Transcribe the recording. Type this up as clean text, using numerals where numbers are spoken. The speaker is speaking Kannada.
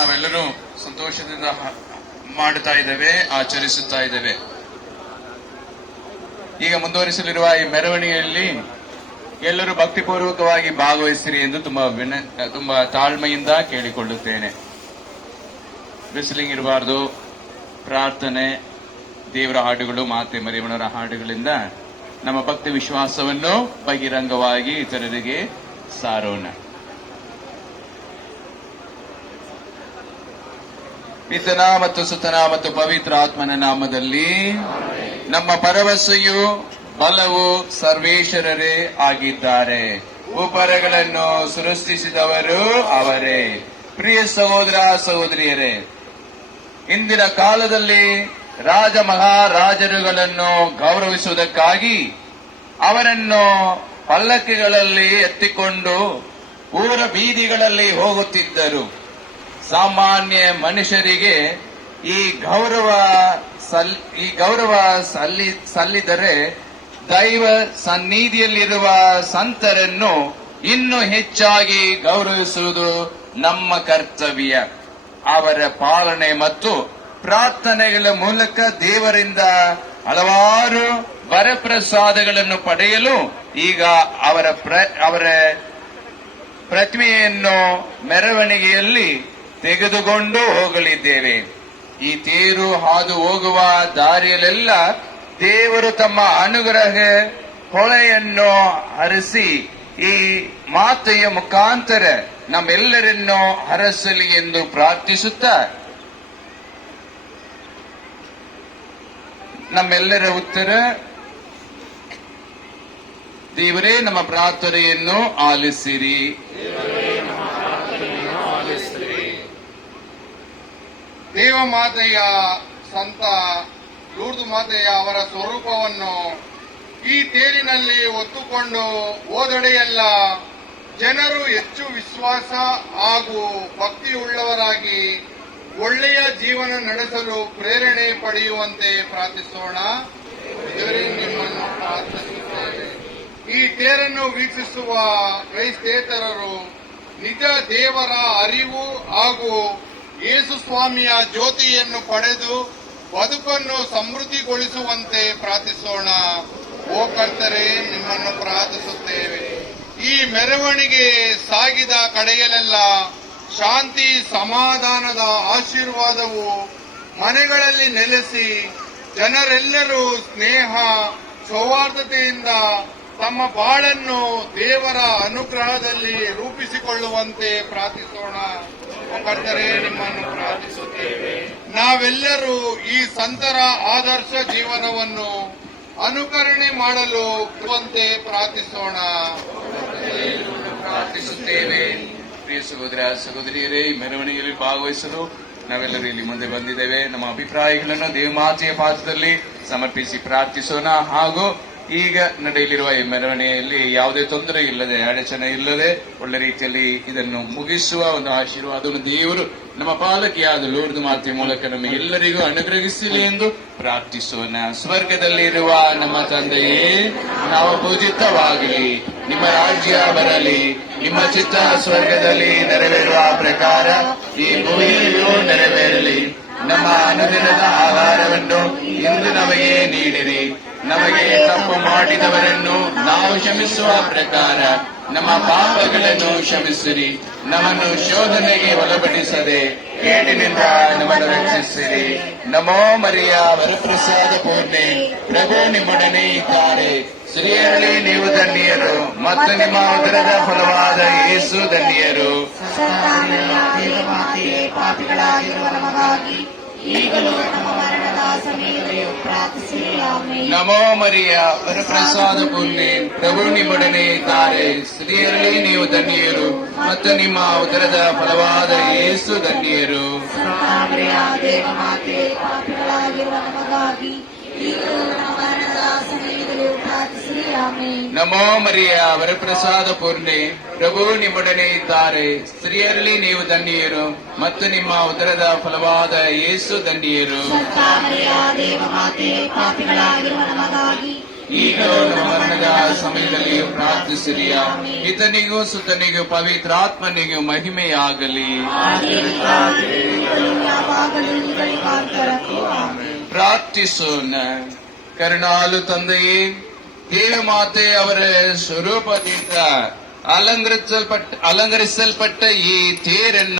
ನಾವೆಲ್ಲರೂ ಸಂತೋಷದಿಂದ ಮಾಡುತ್ತಾ ಇದ್ದೇವೆ, ಆಚರಿಸುತ್ತಾ ಇದ್ದೇವೆ. ಈಗ ಮುಂದುವರಿಸಲಿರುವ ಈ ಮೆರವಣಿಗೆಯಲ್ಲಿ ಎಲ್ಲರೂ ಭಕ್ತಿಪೂರ್ವಕವಾಗಿ ಭಾಗವಹಿಸಿರಿ ಎಂದು ತುಂಬಾ ತಾಳ್ಮೆಯಿಂದ ಕೇಳಿಕೊಳ್ಳುತ್ತೇನೆ. ಬಿಸಿಲಿಂಗ್ ಇರಬಾರ್ದು. ಪ್ರಾರ್ಥನೆ, ದೇವರ ಹಾಡುಗಳು, ಮಾತೆ ಮರಿಯಮ್ಮನವರ ಹಾಡುಗಳಿಂದ ನಮ್ಮ ಭಕ್ತಿ ವಿಶ್ವಾಸವನ್ನು ಬಹಿರಂಗವಾಗಿ ಇತರರಿಗೆ ಸಾರೋಣ. ಪಿತನ ಮತ್ತು ಸುತನ ಮತ್ತು ಪವಿತ್ರ ಆತ್ಮನ ನಾಮದಲ್ಲಿ. ನಮ್ಮ ಭರವಸೆಯು ಬಲವು ಸರ್ವೇಶ್ವರರೇ ಆಗಿದ್ದಾರೆ. ಉಪರಗಳನ್ನು ಸೃಷ್ಟಿಸಿದವರು ಅವರೇ. ಪ್ರಿಯ ಸಹೋದರ ಸಹೋದರಿಯರೇ, ಇಂದಿನ ಕಾಲದಲ್ಲಿ ರಾಜ ಮಹಾರಾಜರುಗಳನ್ನು ಗೌರವಿಸುವುದಕ್ಕಾಗಿ ಅವರನ್ನು ಪಲ್ಲಕ್ಕಿಗಳಲ್ಲಿ ಎತ್ತಿಕೊಂಡು ಊರ ಬೀದಿಗಳಲ್ಲಿ ಹೋಗುತ್ತಿದ್ದರು. ಸಾಮಾನ್ಯ ಮನುಷ್ಯರಿಗೆ ಈ ಗೌರವ ಸಲ್ಲಿದರೆ ದೈವ ಸನ್ನಿಧಿಯಲ್ಲಿರುವ ಸಂತರನ್ನು ಇನ್ನೂ ಹೆಚ್ಚಾಗಿ ಗೌರವಿಸುವುದು ನಮ್ಮ ಕರ್ತವ್ಯ. ಅವರ ಪಾಲನೆ ಮತ್ತು ಪ್ರಾರ್ಥನೆಗಳ ಮೂಲಕ ದೇವರಿಂದ ಹಲವಾರು ವರಪ್ರಸಾದಗಳನ್ನು ಪಡೆಯಲು ಈಗ ಅವರ ಪ್ರತಿಮೆಯನ್ನು ಮೆರವಣಿಗೆಯಲ್ಲಿ ತೆಗೆದುಕೊಂಡು ಹೋಗಲಿದ್ದೇವೆ. ಈ ತೇರು ಹಾದು ಹೋಗುವ ದಾರಿಯಲ್ಲೆಲ್ಲ ದೇವರು ತಮ್ಮ ಅನುಗ್ರಹ ಹೊಳೆಯನ್ನು ಹರಿಸಿ ಈ ಮಾತೆಯ ಮುಖಾಂತರ ನಮ್ಮೆಲ್ಲರನ್ನು ಹರಸಲಿ ಎಂದು ಪ್ರಾರ್ಥಿಸುತ್ತಾ, ನಮ್ಮೆಲ್ಲರ ಉತ್ತರ, ದೇವರೇ ನಮ್ಮ ಪ್ರಾರ್ಥನೆಯನ್ನು ಆಲಿಸಿರಿ. ದೇವಮಾತೆಯ ಸಂತ ಲೂರ್ದು ಮಾತೆಯ ಅವರ ಸ್ವರೂಪವನ್ನು ಈ ತೇರಿನಲ್ಲಿ ಹೊತ್ತುಕೊಂಡು ಹೋದೆಡೆಯೆಲ್ಲ ಜನರು ಹೆಚ್ಚು ವಿಶ್ವಾಸ ಹಾಗೂ ಭಕ್ತಿಯುಳ್ಳವರಾಗಿ ಒಳ್ಳೆಯ ಜೀವನ ನಡೆಸಲು ಪ್ರೇರಣೆ ಪಡೆಯುವಂತೆ ಪ್ರಾರ್ಥಿಸೋಣ. ದೇವರೇ, ನಿಮ್ಮನ್ನು ಪ್ರಾರ್ಥಿಸುತ್ತೇವೆ. ಈ ತೇರನ್ನು ವೀಕ್ಷಿಸುವ ಕ್ರೈಸ್ತೇತರರು ನಿಜ ದೇವರ ಅರಿವು ಹಾಗೂ ಯೇಸು ಸ್ವಾಮಿಯ ಜ್ಯೋತಿಯನ್ನು ಪಡೆದು ಬದುಕನ್ನು ಸಮೃದ್ಧಿಗೊಳಿಸುವಂತೆ ಪ್ರಾರ್ಥಿಸೋಣ. ಓ ಕರ್ತರೇ, ನಿಮ್ಮನ್ನು ಪ್ರಾರ್ಥಿಸುತ್ತೇವೆ. ಈ ಮೆರವಣಿಗೆ ಸಾಗಿದ ಕಡೆಯಲ್ಲೆಲ್ಲ ಶಾಂತಿ ಸಮಾಧಾನದ ಆಶೀರ್ವಾದವು ಮನೆಗಳಲ್ಲಿ ನೆಲೆಸಿ ಜನರೆಲ್ಲರೂ ಸ್ನೇಹ ಸೌಹಾರ್ದತೆಯಿಂದ ತಮ್ಮ ಬಾಳನ್ನು ದೇವರ ಅನುಗ್ರಹದಲ್ಲಿ ರೂಪಿಸಿಕೊಳ್ಳುವಂತೆ ಪ್ರಾರ್ಥಿಸೋಣ. ಕರ್ತರೇ, ನಿಮ್ಮನ್ನು ಪ್ರಾರ್ಥಿಸುತ್ತೇವೆ. ನಾವೆಲ್ಲರೂ ಈ ಸಂತರ ಆದರ್ಶ ಜೀವನವನ್ನು ಅನುಕರಣೆ ಮಾಡಲು ಬರುವಂತೆ ಪ್ರಾರ್ಥಿಸೋಣ. ಪ್ರಾರ್ಥಿಸುತ್ತೇವೆ. ಪ್ರಿಯ ಸಹೋದರ ಸಹೋದರಿಯರೇ, ಈ ಮೆರವಣಿಗೆಯಲ್ಲಿ ಭಾಗವಹಿಸಲು ನಾವೆಲ್ಲರೂ ಇಲ್ಲಿ ಮುಂದೆ ಬಂದಿದ್ದೇವೆ. ನಮ್ಮ ಅಭಿಪ್ರಾಯಗಳನ್ನು ದೇವಮಾತೆಯ ಪಾದದಲ್ಲಿ ಸಮರ್ಪಿಸಿ ಪ್ರಾರ್ಥಿಸೋಣ. ಹಾಗೂ ಈಗ ನಡೆಯಲಿರುವ ಈ ಮೆರವಣಿಗೆಯಲ್ಲಿ ಯಾವುದೇ ತೊಂದರೆ ಇಲ್ಲದೆ, ಅಡಚಣೆ ಇಲ್ಲದೆ ಒಳ್ಳೆ ರೀತಿಯಲ್ಲಿ ಇದನ್ನು ಮುಗಿಸುವ ಒಂದು ಆಶೀರ್ವಾದವನ್ನು ದೇವರು ನಮ್ಮ ಪಾಲಕಿಯಾದ ಲೂರ್ದು ಮಾತೆಯ ಮೂಲಕ ನಮಗೆಲ್ಲರಿಗೂ ಅನುಗ್ರಹಿಸಲಿ ಎಂದು ಪ್ರಾರ್ಥಿಸೋಣ. ಸ್ವರ್ಗದಲ್ಲಿರುವ ನಮ್ಮ ತಂದೆಯೇ, ನಾವು ಪೂಜಿತವಾಗಲಿ, ನಿಮ್ಮ ರಾಜ್ಯ ಬರಲಿ, ನಿಮ್ಮ ಚಿತ್ತ ಸ್ವರ್ಗದಲ್ಲಿ ನೆರವೇರುವ ಪ್ರಕಾರ ಈ ಭೂಮಿಯಲ್ಲೂ ನೆರವೇರಲಿ. ನಮ್ಮ ಅನುದಿನದ ಆಹಾರವನ್ನು ಇಂದು ನಮಗೆ ನೀಡಿರಿ. ನಮಗೆ ತಪ್ಪು ಮಾಡಿದವರನ್ನು ನಾವು ಕ್ಷಮಿಸುವ ಪ್ರಕಾರ ನಮ್ಮ ಪಾಪಗಳನ್ನು ಕ್ಷಮಿಸಿರಿ. ನಮ್ಮನ್ನು ಶೋಧನೆಗೆ ಒಳಪಡಿಸದೆ ಕೇಡಿನಿಂದ ನಮ್ಮನ್ನು ರಕ್ಷಿಸಿರಿ. ನಮೋ ಮರಿಯ ವರಪ್ರಸಾದ ಪೂರ್ಣೆ, ಪ್ರಭು ನಿಮ್ಮೊಡನೆ ಇದ್ದಾರೆ. ಸ್ತ್ರೀಯರಲ್ಲಿ ನೀವು ಧನ್ಯರು, ಮತ್ತು ನಿಮ್ಮ ಉದರದ ಫಲವಾದ ಯೇಸು ಧನ್ಯರು. ನಮೋ ಮರಿಯ ವರಪ್ರಸಾದ ಪೂರ್ಣೆ, ಪ್ರಭು ನಿಮ್ಮೊಡನೆ ಇದ್ದಾರೆ. ಸ್ತ್ರೀಯರಲ್ಲಿ ನೀವು ಧನ್ಯರು, ಮತ್ತು ನಿಮ್ಮ ಉದರದ ಫಲವಾದ ಯೇಸು ಧನ್ಯರು. ನಮೋ ಮರಿಯ ವರಪ್ರಸಾದ ಪೂರ್ಣೆ, ಪ್ರಭು ನಿಮ್ಮೊಡನೆ ಇದ್ದಾರೆ. ಸ್ತ್ರೀಯರಲ್ಲಿ ನೀವು ಧನ್ಯರು, ಮತ್ತು ನಿಮ್ಮ ಉದರದ ಫಲವಾದ ಯೇಸು ಧನ್ಯರು. ಈಗ ನಮ್ಮ ಮರಣದ ಸಮಯದಲ್ಲಿ ಪ್ರಾರ್ಥಿಸಿರಿಯ. ಇತನಿಗೂ ಸುತನಿಗೂ ಪವಿತ್ರಾತ್ಮನಿಗೂ ಮಹಿಮೆಯಾಗಲಿ. ಕೊರಗೂ ಆಮೆನ್. ಪ್ರಾರ್ಥಿಸೋಣ. ಕರುಣಾಳು ತಂದೆಯೇ, ದೇವಮಾತೆ ಅವರ ಸ್ವರೂಪದಿಂದ ಅಲಂಕರಿಸಲ್ಪಟ್ಟ ಈ ತೇರನ್ನು